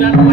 गाणं व्हायरलच